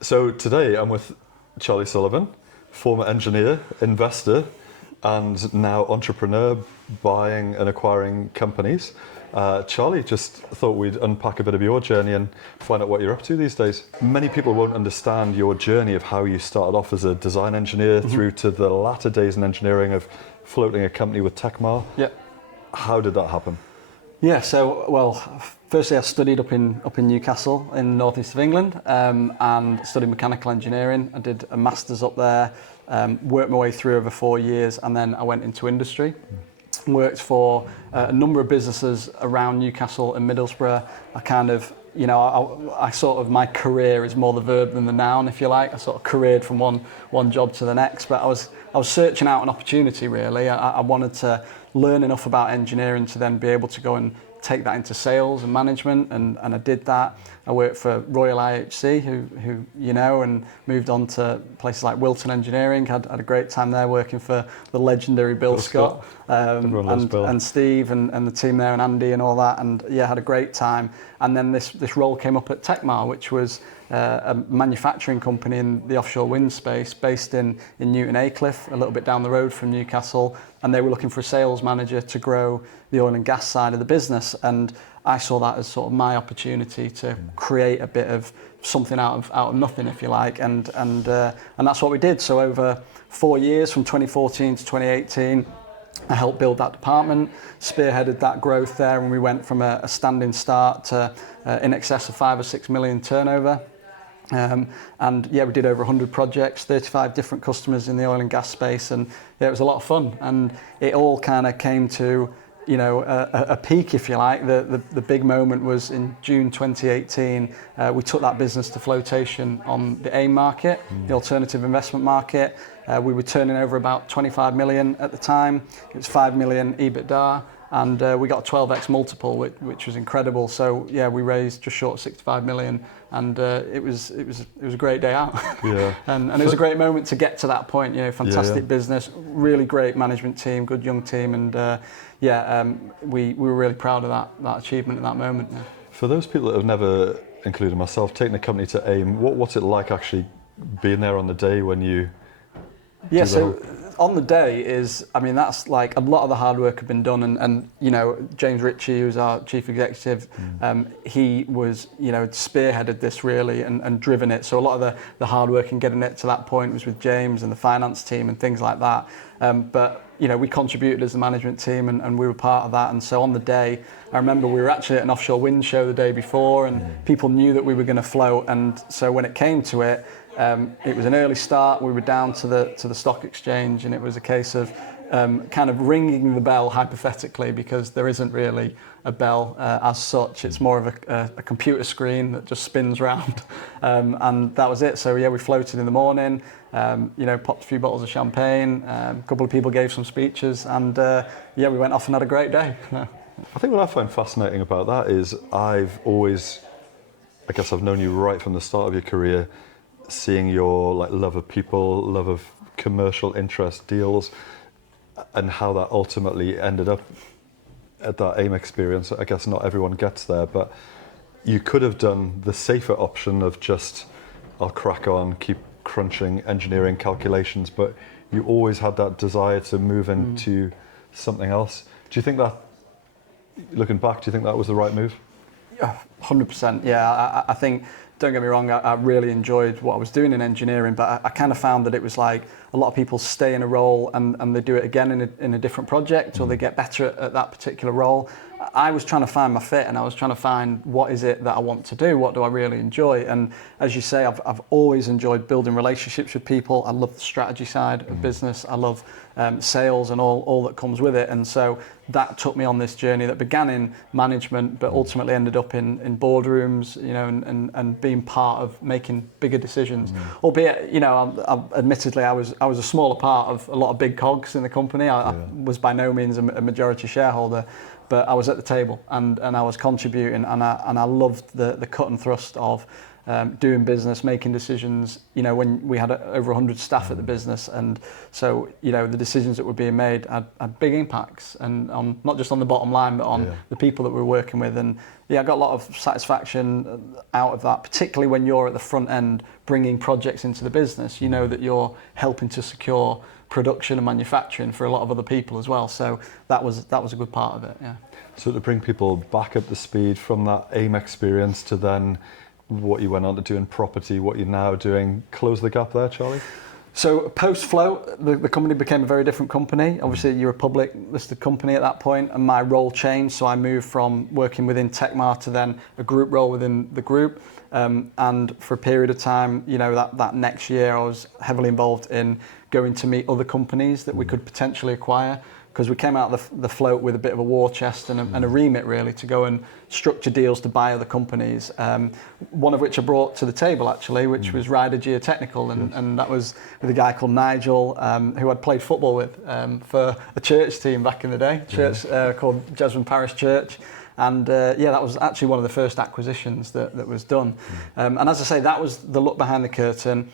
So today I'm with Charlie Sullivan, former engineer, investor, and now entrepreneur, buying and acquiring companies. Charlie, just thought we'd unpack a bit of your journey and find out what you're up to these days. Many people won't understand your journey of how you started off as a design engineer through to the latter days in engineering of floating a company with Techmar. Yeah. How did that happen? Yeah, so, well, firstly I studied up in Newcastle in the northeast of England and studied mechanical engineering. I did a master's up there, worked my way through over 4 years, and then I went into industry. Worked for a number of businesses around Newcastle and Middlesbrough. I kind of, I sort of, my career is more the verb than the noun, if you like. I sort of careered from one job to the next, but I was searching out an opportunity really. I wanted to learn enough about engineering to then be able to go and take that into sales and management, and I did that. I worked for Royal IHC, who you know, and moved on to places like Wilton Engineering. Had a great time there working for the legendary Bill Scott, and Steve and the team there, and Andy and all that, and yeah, had a great time. And then this role came up at Tekmar, which was a manufacturing company in the offshore wind space based in Newton Aycliffe, a little bit down the road from Newcastle, and they were looking for a sales manager to grow the oil and gas side of the business, and I saw that as sort of my opportunity to create a bit of something out of nothing, if you like, and that's what we did. So over 4 years, from 2014 to 2018, I helped build that department, spearheaded that growth there, and we went from a standing start to in excess of 5 or 6 million turnover. And yeah, we did over 100 projects, 35 different customers in the oil and gas space, and yeah, it was a lot of fun. And it all kind of came to, a peak, if you like. The big moment was in June 2018. We took that business to flotation on the AIM market, the alternative investment market. We were turning over about 25 million at the time. It was 5 million EBITDA. And we got a 12x multiple, which was incredible. So yeah, we raised just short of 65 million, and it was a great day out. Yeah. and it was a great moment to get to that point. Fantastic business, really great management team, good young team, and we were really proud of that achievement at that moment. Yeah. For those people that have never, including myself, taken a company to AIM, what's it like actually being there on the day when you? Yeah, so on the day that's like a lot of the hard work had been done, and James Ritchie, who's our chief executive, he was, spearheaded this really and driven it. So a lot of the hard work in getting it to that point was with James and the finance team and things like that. But we contributed as the management team, and we were part of that. And so on the day, I remember we were actually at an offshore wind show the day before, and people knew that we were going to float. And so when it came to it, it was an early start. We were down to the stock exchange, and it was a case of kind of ringing the bell hypothetically, because there isn't really a bell as such. It's more of a computer screen that just spins round, and that was it. So yeah, we floated in the morning. Popped a few bottles of champagne. A couple of people gave some speeches, and we went off and had a great day. I think what I find fascinating about that is I've known you right from the start of your career, seeing your love of people, love of commercial interest, deals, and how that ultimately ended up at that AIM experience. I guess not everyone gets there, but you could have done the safer option of just, I'll crack on, keep crunching engineering calculations, but you always had that desire to move into something else. Do you think that, looking back, do you think that was the right move? Yeah, 100%. Yeah, I think, don't get me wrong, I really enjoyed what I was doing in engineering, but I kind of found that it was like a lot of people stay in a role and they do it again in a different project, or they get better at that particular role. I was trying to find my fit, and I was trying to find what is it that I want to do, what do I really enjoy. And as you say, I've always enjoyed building relationships with people. I love the strategy side of business. I love sales and all that comes with it. And so that took me on this journey that began in management, but ultimately ended up in boardrooms, and being part of making bigger decisions. Albeit, admittedly, I was a smaller part of a lot of big cogs in the company. I was by no means a majority shareholder, but I was at the table and I was contributing, and I loved the cut and thrust of doing business, making decisions, when we had over 100 staff at the business. And so, the decisions that were being made had big impacts, and on not just on the bottom line, but on the people that we were working with. And I got a lot of satisfaction out of that, particularly when you're at the front end bringing projects into the business. You know that you're helping to secure production and manufacturing for a lot of other people as well. So that was a good part of it, yeah. So to bring people back up to speed from that AIM experience to then what you went on to do in property, what you're now doing, close the gap there, Charlie? So post-float, the company became a very different company. Obviously, you're a public listed company at that point, and my role changed. So I moved from working within Techmar to then a group role within the group. And for a period of time, that next year, I was heavily involved in going to meet other companies that we could potentially acquire, because we came out of the float with a bit of a war chest and a remit, really, to go and structure deals to buy other companies. One of which I brought to the table, actually, which was Ryder Geotechnical, and that was with a guy called Nigel, who I'd played football with for a church team back in the day, church called Jesmond Parish Church. And that was actually one of the first acquisitions that was done. And as I say, that was the look behind the curtain.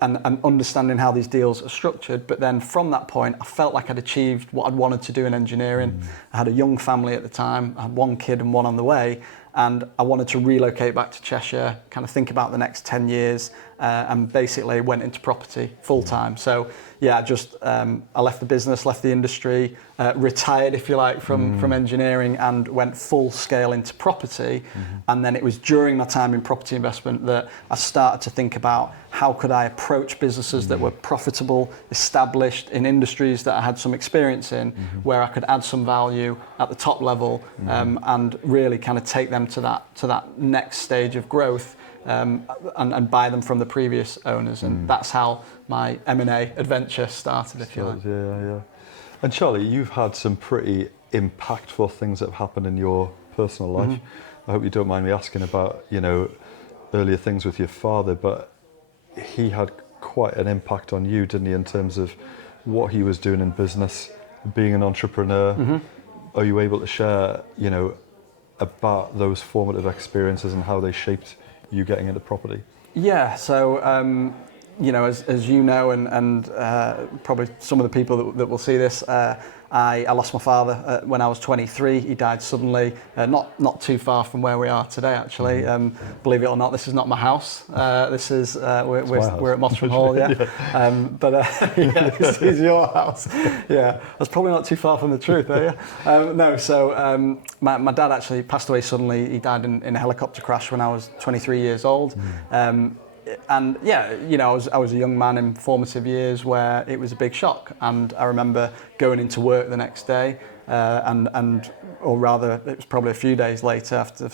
And understanding how these deals are structured. But then from that point, I felt like I'd achieved what I'd wanted to do in engineering. I had a young family at the time. I had one kid and one on the way. And I wanted to relocate back to Cheshire, kind of think about the next 10 years, and basically went into property full time. So I left the business, left the industry, retired, if you like, from engineering, and went full scale into property. And then it was during my time in property investment that I started to think about how could I approach businesses that were profitable, established in industries that I had some experience in, where I could add some value at the top level, and really kind of take them to that next stage of growth. And buy them from the previous owners, and that's how my M&A adventure started, if you like. Yeah. And Charlie, you've had some pretty impactful things that have happened in your personal life. I hope you don't mind me asking about, earlier things with your father, but he had quite an impact on you, didn't he, in terms of what he was doing in business, being an entrepreneur. Are you able to share, about those formative experiences and how they shaped you getting into property? Yeah, so as you know, and probably some of the people that will see this, I lost my father when I was 23. He died suddenly, not too far from where we are today, actually. Believe it or not, this is not my house. This is we're at Mottram Hall, this is your house. Yeah, that's probably not too far from the truth, are you? No, so my dad actually passed away suddenly. He died in a helicopter crash when I was 23 years old. And I was a young man in formative years where it was a big shock. And I remember going into work the next day, or rather, it was probably a few days later after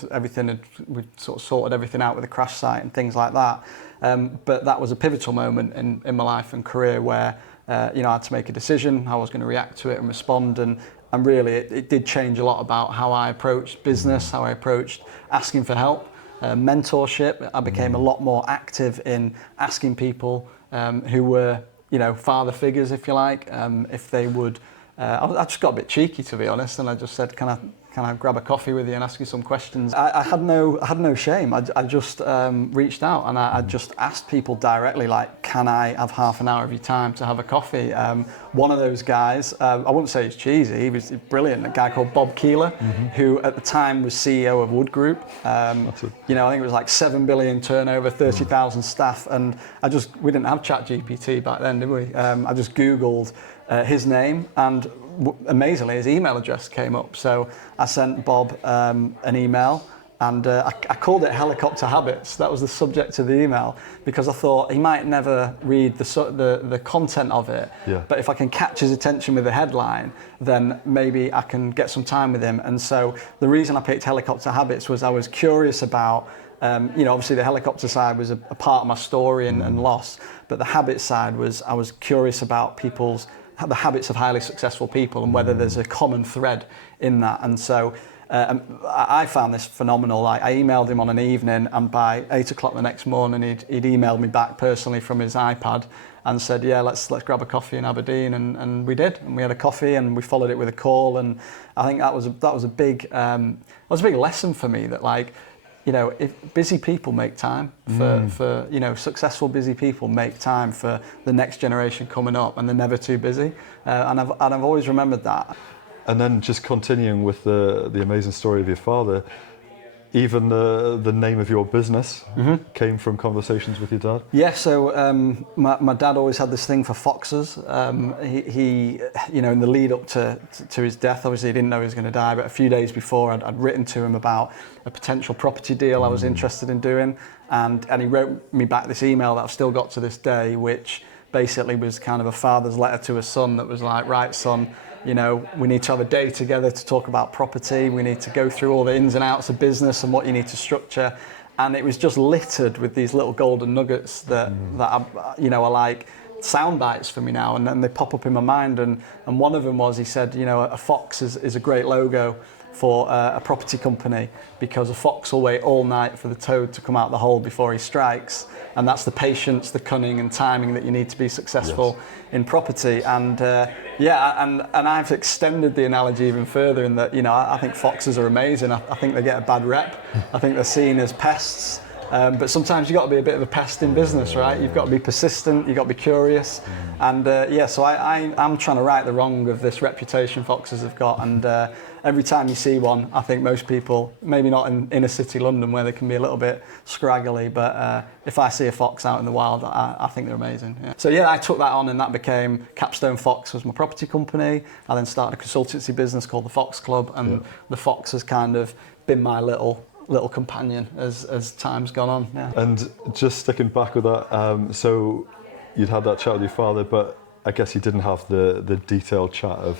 we'd sort of sorted everything out with the crash site and things like that. But that was a pivotal moment in my life and career where I had to make a decision how I was going to react to it and respond. And really, it did change a lot about how I approached business, how I approached asking for help. Mentorship. I became a lot more active in asking people who were, father figures, if you like, if they would. I just got a bit cheeky, to be honest, and I just said, "Can I grab a coffee with you and ask you some questions?" I had no shame. I just reached out and I just asked people directly, like, "Can I have half an hour of your time to have a coffee?" One of those guys, I wouldn't say he's cheesy, he was brilliant, a guy called Bob Keeler, who at the time was CEO of Wood Group. I think it was like 7 billion turnover, 30,000 staff, and we didn't have ChatGPT back then, did we? I just Googled his name, and amazingly his email address came up. So I sent Bob an email, and I called it Helicopter Habits. That was the subject of the email, because I thought he might never read the content of it. Yeah. But if I can catch his attention with the headline, then maybe I can get some time with him. And so the reason I picked Helicopter Habits was I was curious about, obviously the helicopter side was a part of my story and loss, but the habit side was I was curious about the habits of highly successful people and whether there's a common thread in that. And so I found this phenomenal. Like, I emailed him on an evening, and by 8 o'clock the next morning he'd emailed me back personally from his iPad and said, "Yeah, let's grab a coffee in Aberdeen," and we did, and we had a coffee and we followed it with a call. And I think that was a big lesson for me, that, like, you know, if busy people make time for you know, successful busy people make time for the next generation coming up, and they're never too busy. And I've always remembered that. And then just continuing with the amazing story of your father, even the name of your business came from conversations with your dad? Yeah, so my dad always had this thing for foxes. He you know, in the lead up to his death, obviously he didn't know he was going to die, but a few days before I'd written to him about a potential property deal I was interested in doing, and he wrote me back this email that I've still got to this day, which basically was kind of a father's letter to a son that was like, right son, you know, we need to have a day together to talk about property. We need to go through all the ins and outs of business and what you need to structure. And it was just littered with these little golden nuggets that you know, are like sound bites for me now. And then they pop up in my mind. And one of them was, he said, you know, a fox is a great logo for a property company, because a fox will wait all night for the toad to come out the hole before he strikes. And that's the patience, the cunning and timing that you need to be successful in property. And yeah, and I've extended the analogy even further in that, you know, I think foxes are amazing. I think they get a bad rep. I think they're seen as pests. But sometimes you've got to be a bit of a pest in business, right? You've got to be persistent, you've got to be curious. And yeah, so I'm trying to right the wrong of this reputation foxes have got. And every time you see one, I think most people, maybe not in inner city London where they can be a little bit scraggly, but if I see a fox out in the wild, I think they're amazing. Yeah. So yeah, I took that on, and that became Capstone Fox was my property company. I then started a consultancy business called the Fox Club, and the Fox has kind of been my little companion as time's gone on. Yeah. And just sticking back with that, so you'd had that chat with your father, but I guess you didn't have the detailed chat of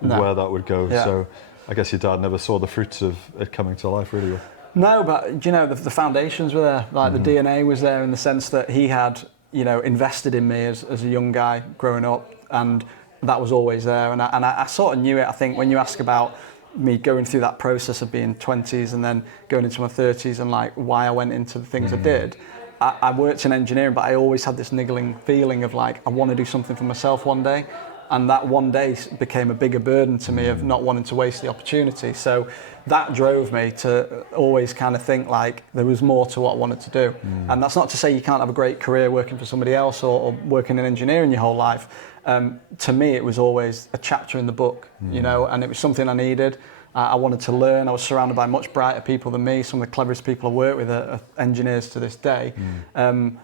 where that would go. Yeah. So I guess your dad never saw the fruits of it coming to life, really. No, but you know, the foundations were there. Like the DNA was there in the sense that he had, you know, invested in me as a young guy growing up, and that was always there. And I sort of knew it. I think when you ask about me going through that process of being 20s and then going into my 30s and like why I went into the things I did, I worked in engineering, but I always had this niggling feeling of like, I want to do something for myself one day. And that one day became a bigger burden to me of not wanting to waste the opportunity. So that drove me to always kind of think like there was more to what I wanted to do. And that's not to say you can't have a great career working for somebody else or working in engineering your whole life. To me, it was always a chapter in the book, you know, and it was something I needed. I wanted to learn. I was surrounded by much brighter people than me. Some of the cleverest people I work with are engineers to this day. And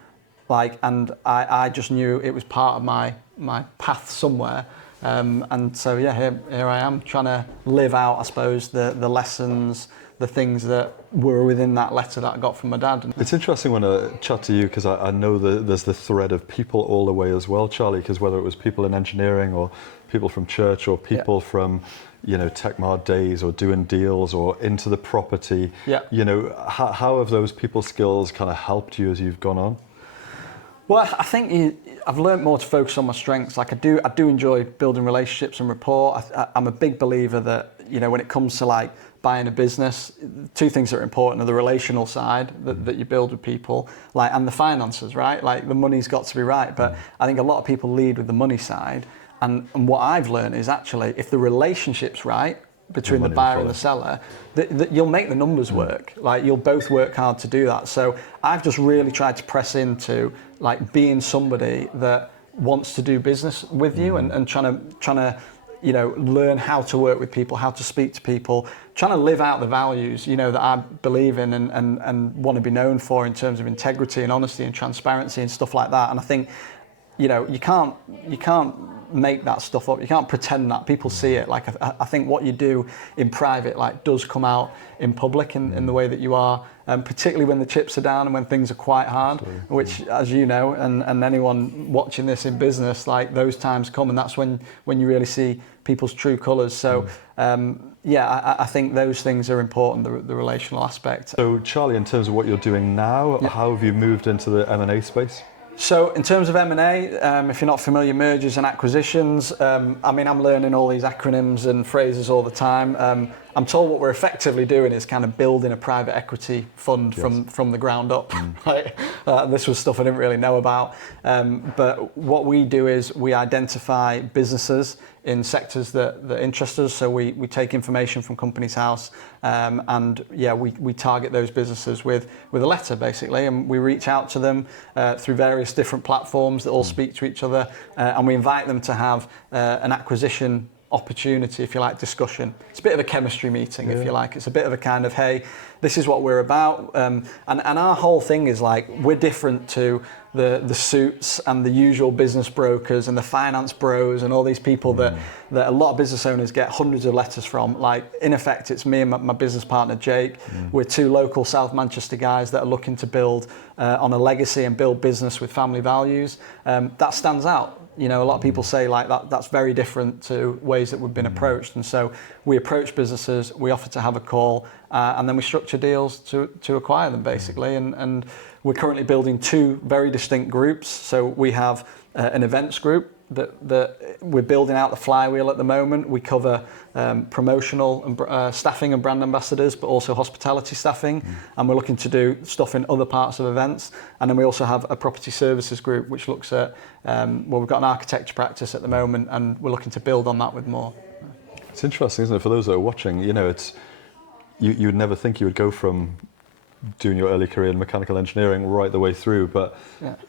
I just knew it was part of my path somewhere. And so, yeah, here I am trying to live out, I suppose, the lessons, the things that were within that letter that I got from my dad. It's interesting when I chat to you, because I know that there's the thread of people all the way as well, Charlie, because whether it was people in engineering or people from church or people from, you know, Techmar days or doing deals or into the property, you know, how have those people skills kind of helped you as you've gone on? Well, I think I've learned more to focus on my strengths. Like I do enjoy building relationships and rapport. I'm a big believer that, you know, when it comes to like buying a business, two things that are important are the relational side that you build with people, like, and the finances, right? Like the money's got to be right. But I think a lot of people lead with the money side. And what I've learned is actually if the relationship's right between the buyer and the seller, you'll make the numbers work. Like you'll both work hard to do that. So I've just really tried to press into like being somebody that wants to do business with you and trying to, you know, learn how to work with people, how to speak to people, trying to live out the values, you know, that I believe in and want to be known for in terms of integrity and honesty and transparency and stuff like that. And I think, you know, you can't make that stuff up. You can't pretend that. People see it. Like I think what you do in private like does come out in public in the way that you are, particularly when the chips are down and when things are quite hard. Absolutely. Which, as you know, and anyone watching this in business, like those times come, and that's when you really see people's true colours. So yeah, I think those things are important, the relational aspect. So Charlie, in terms of what you're doing now, how have you moved into the M&A space? So in terms of M&A, if you're not familiar, mergers and acquisitions, I mean, I'm learning all these acronyms and phrases all the time. I'm told what we're effectively doing is kind of building a private equity fund from the ground up. Right? This was stuff I didn't really know about. But what we do is we identify businesses in sectors that interest us. So we take information from Companies House, and we target those businesses with a letter basically, and we reach out to them through various different platforms that all speak to each other, and we invite them to have an acquisition opportunity, if you like, discussion. It's a bit of a chemistry meeting, if you like. It's a bit of a kind of, hey, this is what we're about, and our whole thing is like, we're different to the suits and the usual business brokers and the finance bros and all these people that a lot of business owners get hundreds of letters from. Like, in effect, it's me and my business partner Jake. We're two local South Manchester guys that are looking to build on a legacy and build business with family values. That stands out. You know, a lot of people say like that's very different to ways that we've been approached. And so we approach businesses, we offer to have a call, and then we structure deals to acquire them basically. And we're currently building two very distinct groups. So we have an events group that we're building out the flywheel at the moment. We cover promotional and staffing and brand ambassadors, but also hospitality staffing, and we're looking to do stuff in other parts of events. And then we also have a property services group which looks at we've got an architecture practice at the moment, and we're looking to build on that with more. It's interesting, isn't it, for those that are watching? You know, it's you would never think you would go from doing your early career in mechanical engineering right the way through, but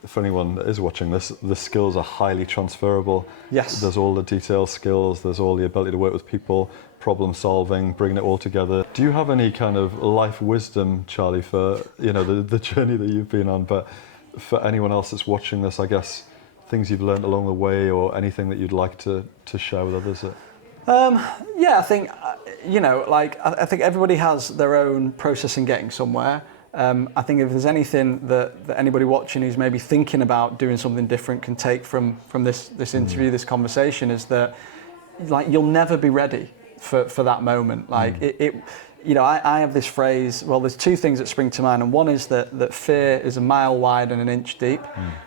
for anyone that is watching this, the skills are highly transferable. Yes. There's all the detail skills, there's all the ability to work with people, problem solving, bringing it all together. Do you have any kind of life wisdom, Charlie, for, you know, the journey that you've been on, but for anyone else that's watching this, I guess, things you've learned along the way or anything that you'd like to share with others? I think, you know, like, I think everybody has their own process in getting somewhere. I think if there's anything that anybody watching who's maybe thinking about doing something different can take from this interview, this conversation, is that, like, you'll never be ready for that moment. Like, you know, I have this phrase, well, there's two things that spring to mind, and one is that fear is a mile wide and an inch deep.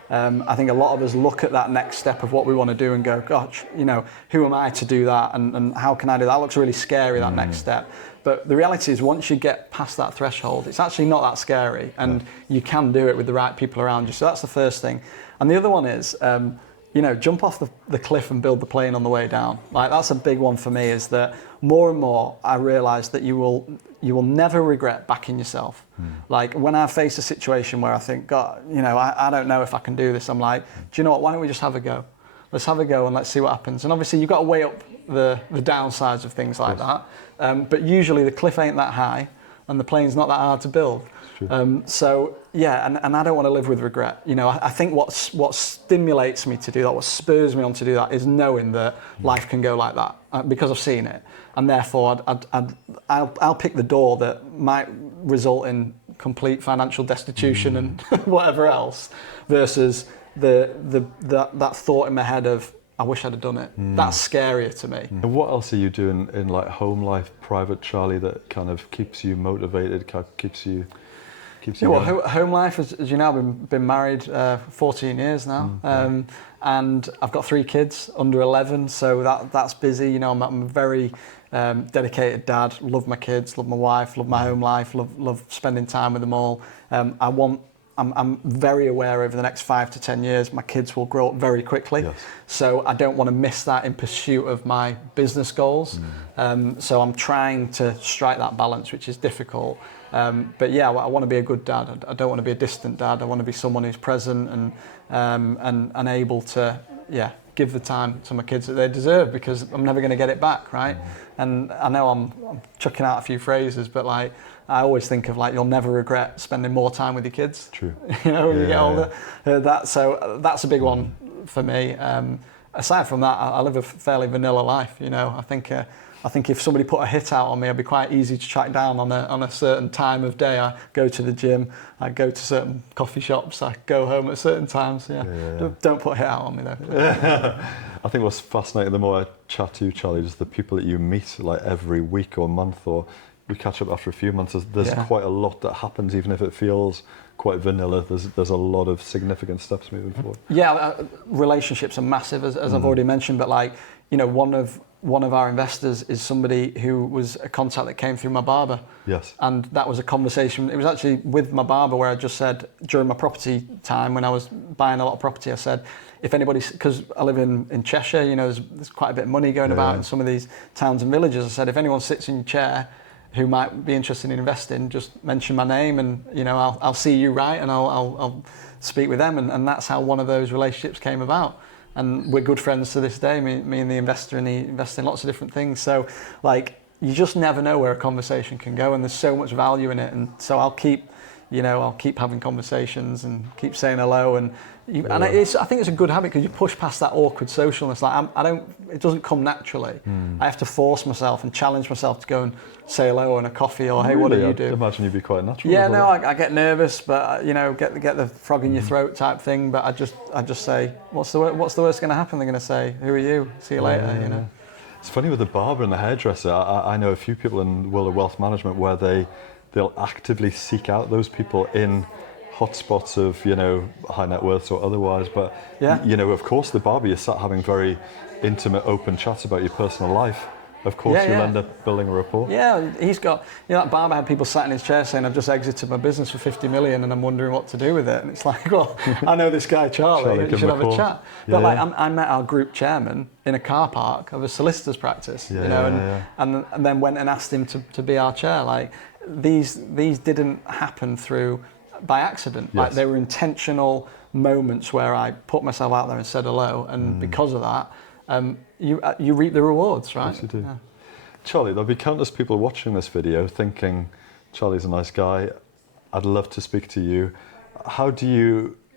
I think a lot of us look at that next step of what we want to do and go, gosh, you know, who am I to do that, and how can I do that? That looks really scary, that next step. But the reality is, once you get past that threshold, it's actually not that scary, and you can do it with the right people around you. So that's the first thing. And the other one is, you know, jump off the cliff and build the plane on the way down. Like, that's a big one for me, is that more and more I realise that you will never regret backing yourself. Like, when I face a situation where I think, God, you know, I don't know if I can do this, I'm like, do you know what, why don't we just have a go? Let's have a go and let's see what happens. And obviously you've got to weigh up the downsides of things like that. But usually the cliff ain't that high and the plane's not that hard to build. So yeah, and I don't want to live with regret. You know, I think what stimulates me to do that, what spurs me on to do that, is knowing that life can go like that, because I've seen it, and therefore I'll pick the door that might result in complete financial destitution and whatever else, versus that thought in my head of, I wish I'd have done it. That's scarier to me. And what else are you doing in, like, home life, private Charlie, that kind of keeps you motivated, keeps you well, home life, as you know, I've been married 14 years now, and I've got 3 kids under 11, so that's busy. You know, I'm a very dedicated dad. Love my kids, love my wife, love my home life, love spending time with them all. I'm very aware over the next 5 to 10 years my kids will grow up very quickly, so I don't want to miss that in pursuit of my business goals. So I'm trying to strike that balance, which is difficult. But yeah, I want to be a good dad. I don't want to be a distant dad. I want to be someone who's present and able to give the time to my kids that they deserve, because I'm never going to get it back, right? And I know I'm chucking out a few phrases, but like, I always think of, like, you'll never regret spending more time with your kids. True. You know, when you get older. So that's a big one for me. Aside from that, I live a fairly vanilla life. You know, I think if somebody put a hit out on me, I'd be quite easy to track down on a certain time of day. I go to the gym, I go to certain coffee shops, I go home at certain times. Don't put a hit out on me though. I think what's fascinating, the more I chat to you, Charlie, is the people that you meet, like, every week or month, or we catch up after a few months, there's Yeah. quite a lot that happens, even if it feels quite vanilla. There's a lot of significant steps moving forward. Yeah, relationships are massive, as I've already mentioned. But like, you know, one of our investors is somebody who was a contact that came through my barber. Yes. And that was a conversation. It was actually with my barber where I just said during my property time when I was buying a lot of property, I said, if anybody, because I live in Cheshire, you know, there's quite a bit of money going about in some of these towns and villages. I said, if anyone sits in your chair who might be interested in investing, just mention my name, and you know, I'll see you right, and I'll speak with them, and that's how one of those relationships came about. And we're good friends to this day, me and the investor, and he invests in lots of different things. So like, you just never know where a conversation can go, and there's so much value in it. And so I'll keep having conversations and keep saying hello, and I think it's a good habit because you push past that awkward socialness. Like it doesn't come naturally. I have to force myself and challenge myself to go and say hello on a coffee, or hey, what do you do? I'd imagine you'd be quite natural. Yeah, no, I get nervous, but you know, get the frog in your throat type thing. But I just say, what's the worst going to happen? They're going to say, who are you? See you later. You know. It's funny with the barber and the hairdresser. I know a few people in the world of wealth management where they'll actively seek out those people in hotspots of, you know, high net worths or otherwise. But you know, of course, the barber, you start having very intimate, open chats about your personal life. Of course, you'll end up building a rapport. Yeah, he's got, you know, that barber had people sat in his chair saying, I've just exited my business for 50 million and I'm wondering what to do with it. And it's like, well, I know this guy, Charlie, you should have a chat. But like, I met our group chairman in a car park of a solicitor's practice, you know, and then went and asked him to be our chair. Like, these didn't happen by accident. Like, they were intentional moments where I put myself out there and said hello, and because of that, you reap the rewards, right? Yes, you do. Yeah. Charlie, there'll be countless people watching this video thinking, Charlie's a nice guy, I'd love to speak to you. Are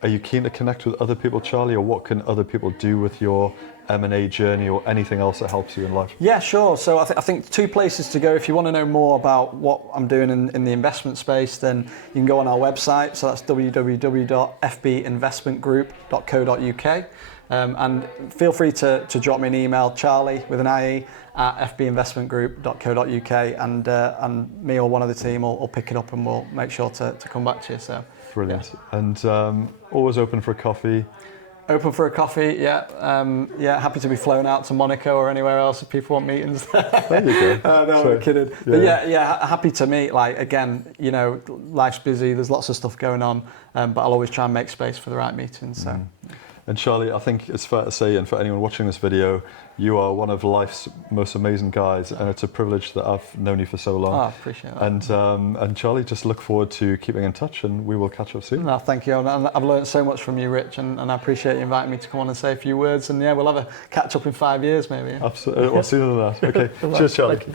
you keen to connect with other people, Charlie, or what can other people do with your M&A journey or anything else that helps you in life? Yeah, sure. So I think two places to go. If you want to know more about what I'm doing in the investment space, then you can go on our website. So that's www.fbinvestmentgroup.co.uk. And feel free to drop me an email, Charlie with an IE at fbinvestmentgroup.co.uk, and me or one of the team will pick it up and we'll make sure to come back to you. So brilliant. Yeah. And always open for a coffee. Open for a coffee, yeah. Happy to be flown out to Monaco or anywhere else if people want meetings. There you go. No, I'm kidding. Yeah. But happy to meet. Like, again, you know, life's busy. There's lots of stuff going on, but I'll always try and make space for the right meetings. So. And Charlie, I think it's fair to say, and for anyone watching this video, you are one of life's most amazing guys, and it's a privilege that I've known you for so long. Oh, I appreciate that. And Charlie, just look forward to keeping in touch, and we will catch up soon. No, thank you. And I've learned so much from you, Rich, and I appreciate you inviting me to come on and say a few words. And yeah, we'll have a catch up in 5 years, maybe. Absolutely, or sooner than that. Okay, cheers, Charlie. Thanks.